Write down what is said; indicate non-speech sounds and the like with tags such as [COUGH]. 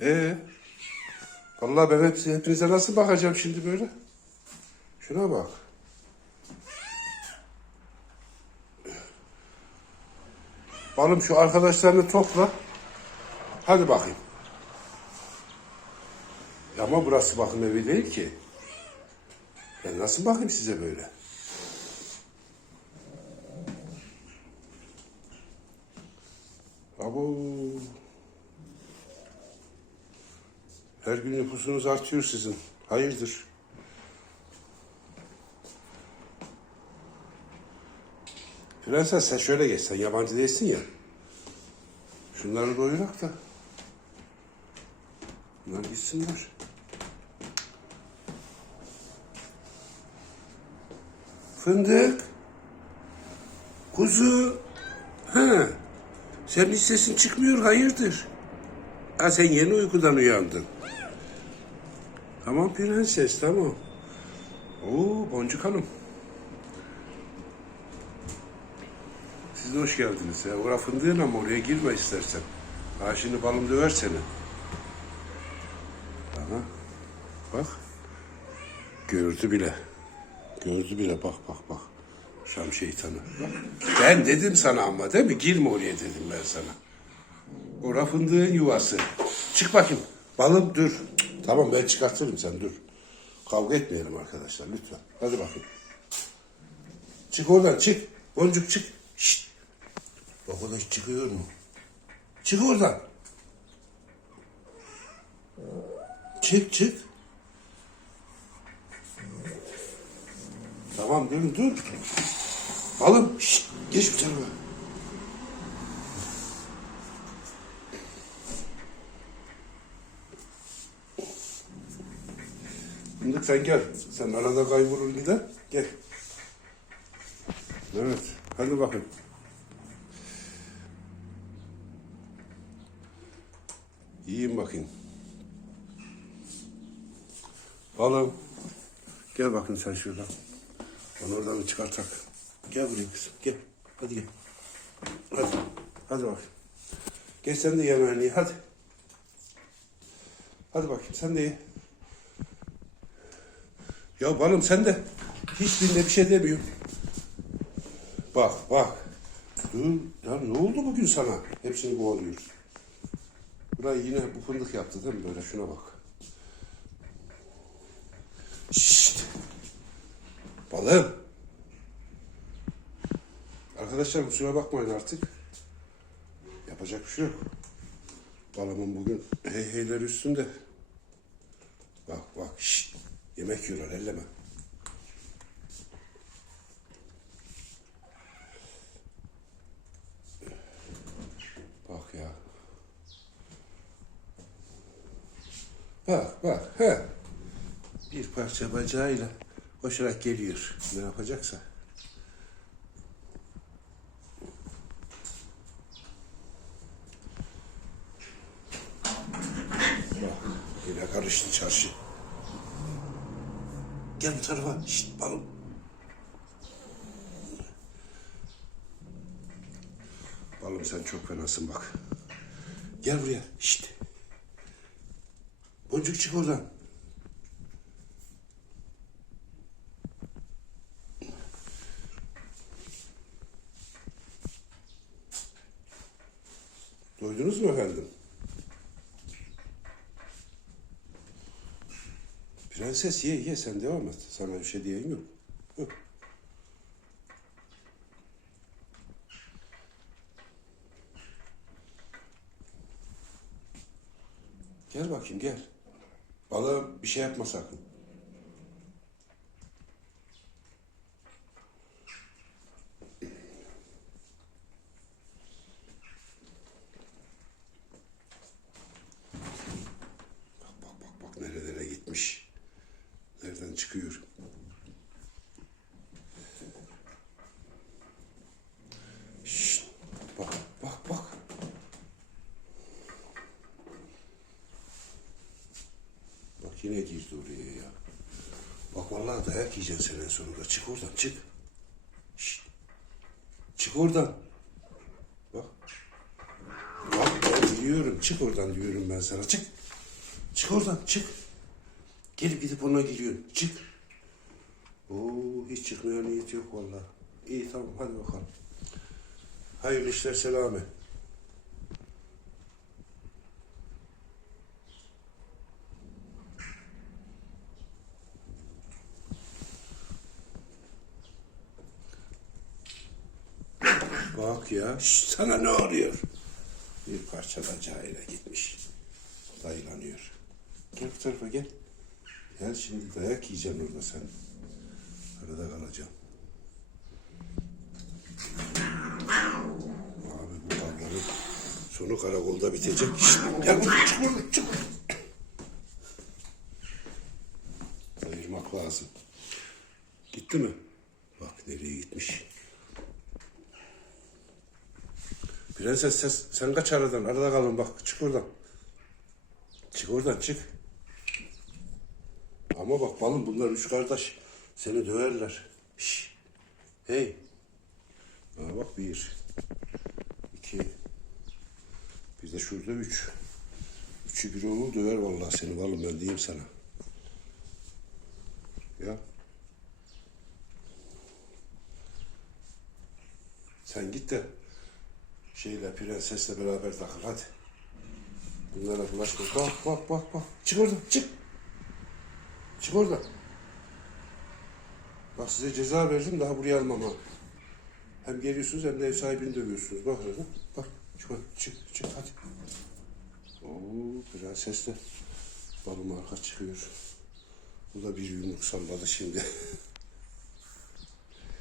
Ee, vallahi ben hepsi, hepinize nasıl bakacağım şimdi böyle? Şuna bak. Balım şu arkadaşlarını topla. Hadi bakayım. Ama burası bakım evi değil ki. Ben nasıl bakayım size böyle? Abo. Her gün nüfusunuz artıyor sizin. Hayırdır? Prenses sen şöyle geç. Sen yabancı değilsin ya. Şunları doyurak da. Bunlar gitsinler. Fındık. Kuzu. Ha. Senin sesin çıkmıyor hayırdır? Ha sen yeni uykudan uyandın. Tamam prenses tamam. Oo Boncuk Hanım. Siz de hoş geldiniz ya. Ora fındığın ama oraya girme istersen. Ha şimdi balım döver seni. Aha. Bak. Gördü bile. Gördü bile bak bak bak. Şam şeytanı. Bak. Ben dedim sana ama değil mi? Girme oraya dedim ben sana. Ora fındığın yuvası. Çık bakayım. Balım dur. Tamam ben çıkartırım sen dur. Kavga etmeyelim arkadaşlar lütfen. Hadi bakayım. Çık oradan çık. Boncuk çık. Şşt. Arkadaş çıkıyor mu? Çık oradan. Çık çık. Tamam dur dur. Balım şşt. Geç bu tarafa. Fındık sen gel. Sen arada kaybolur gider. Gel. Evet. Hadi bakın. Yiyin bakayım. Balım. Gel bakın sen şuradan. Onu oradan bir çıkartak. Gel buraya kızım. Gel. Hadi gel. Hadi. Hadi bakayım. Geç sen de yemeğini ye. Hadi. Hadi bakayım sen de ye. Ya balım sen de hiçbirinde bir şey demiyor. Bak bak. Dur. Ya ne oldu bugün sana? Hepsini kovalıyoruz. Burayı yine bu fındık yaptı değil mi böyle? Şuna bak. Şşt. Balım. Arkadaşlar kusura bakmayın artık. Yapacak bir şey yok. Balımın bugün hey heyler üstünde. Bak bak şşt. Yemek yiyorlar elleme. Bak ya. Bak bak he. Bir parça bacağıyla koşarak geliyor. Ne yapacaksa. Bak yine karıştı çarşı. Gel bu tarafa. Şşt balım. Balım sen çok fenasın bak. Gel buraya. Şşt. Boncuk çık oradan. Duydunuz mu efendim? Prenses ye ye sen devam et. Sana bir şey diyeyim yok. Gel bakayım gel. Balığım bir şey yapma sakın. Bak bak bak bak nerelere gitmiş. Nereden çıkıyor? Şşt, bak bak bak. Bak yine girdi oraya ya. Bak vallahi dayak yiyeceksin sen en sonunda. Çık oradan çık. Şşt. Çık oradan. Bak. Bak ben biliyorum. Çık oradan diyorum ben sana. Çık. Çık oradan çık. Gelip gidip ona giriyorsun. Çık. Oo hiç çıkmaya niyet yok vallahi. İyi tamam hadi bakalım. Hayırlı işler selame. Bak ya şşt, sana ne oluyor? Bir parça da cahile gitmiş. Dayılanıyor. Gel bu tarafa gel. Gel şimdi dayak yiyeceksin orada sen. Arada kalacağım. Abi bu kavganın sonu karakolda bitecek. Şşt, gel çık buradan çık. Ayırmak lazım. Gitti mi? Bak nereye gitmiş. Prenses sen, sen kaç aradan? Arada kalın bak çık oradan. Çık oradan çık. Ama bak balım bunlar üç kardeş. Seni döverler. Şş. Hey. Aa, bak bir. iki. Bir de şurada üç. Üçü bir olur döver vallahi seni balım ben diyeyim sana. Ya. Sen git de şeyle prensesle beraber takıl hadi. Bunlara bulaşma. Bak bak bak bak. Çık oradan çık. Çık oradan. Bak size ceza verdim daha buraya almam ha. Hem geliyorsunuz hem de ev sahibini dövüyorsunuz. Bak orada. Bak çık çık çık hadi. Oo prenses de balım arka çıkıyor. Bu da bir yumruk salladı şimdi. [LAUGHS]